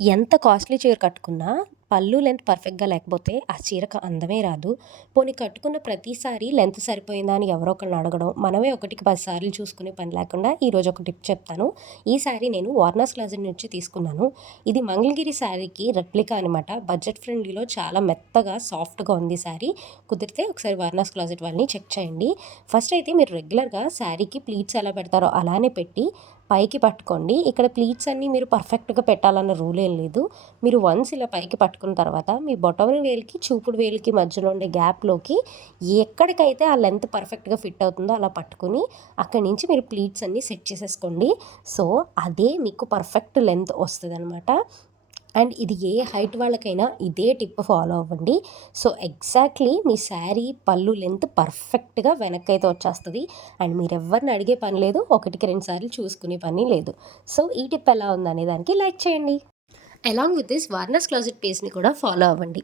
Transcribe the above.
ఎంత కాస్ట్లీ చీర కట్టుకున్నా పళ్ళు లెంత్ పర్ఫెక్ట్‌గా లేకపోతే ఆ చీరకు అందమే రాదు. పోనీ కట్టుకున్న ప్రతిసారి లెంత్ సరిపోయిందా అని ఎవరో ఒకళ్ళని అడగడం, మనమే ఒకటికి 10 సార్లు చూసుకునే పని లేకుండా ఈరోజు ఒక టిప్ చెప్తాను. ఈ శారీ నేను వార్నాస్ క్లాజెట్ నుంచి తీసుకున్నాను. ఇది మంగళగిరి శారీకి రెప్లికా అనమాట. బడ్జెట్ ఫ్రెండ్లీలో చాలా మెత్తగా, సాఫ్ట్‌గా ఉంది శారీ. కుదిరితే ఒకసారి వార్నాస్ క్లాజెట్ వాళ్ళని చెక్ చేయండి. ఫస్ట్ అయితే మీరు రెగ్యులర్‌గా శారీకి ప్లీట్స్ ఎలా పెడతారో అలానే పెట్టి పైకి పట్టుకోండి. ఇక్కడ ప్లీట్స్ అన్నీ మీరు పర్ఫెక్ట్‌గా పెట్టాలన్న రూల్ ఏం లేదు. మీరు వన్స్ ఇలా పైకి పట్టుకున్న తర్వాత మీ బొటన వేలుకి, చూపుడు వేలుకి మధ్యలో ఉండే గ్యాప్‌లోకి ఎక్కడికైతే ఆ లెంత్ పర్ఫెక్ట్‌గా ఫిట్ అవుతుందో అలా పట్టుకొని అక్కడి నుంచి మీరు ప్లీట్స్ అన్నీ సెట్ చేసేసుకోండి. సో, అదే మీకు పర్ఫెక్ట్ లెంత్ వస్తదనమాట. అండ్ ఇది ఏ హైట్ వాళ్ళకైనా ఇదే టిప్ ఫాలో అవ్వండి. సో, ఎగ్జాక్ట్‌లీ మీ శారీ పళ్ళు లెంత్ పర్ఫెక్ట్‌గా వెనక్కైతే వచ్చేస్తది. అండ్ మీరెవ్వరిని అడిగే పని లేదు. ఒకటికి 2 సార్లు చూసుకునే పని లేదు. సో, ఈ టిప్ ఎలా ఉందనే దానికి లైక్ చేయండి. Along with this Warner's closet పేజ్‌ని కూడా ఫాలో అవ్వండి.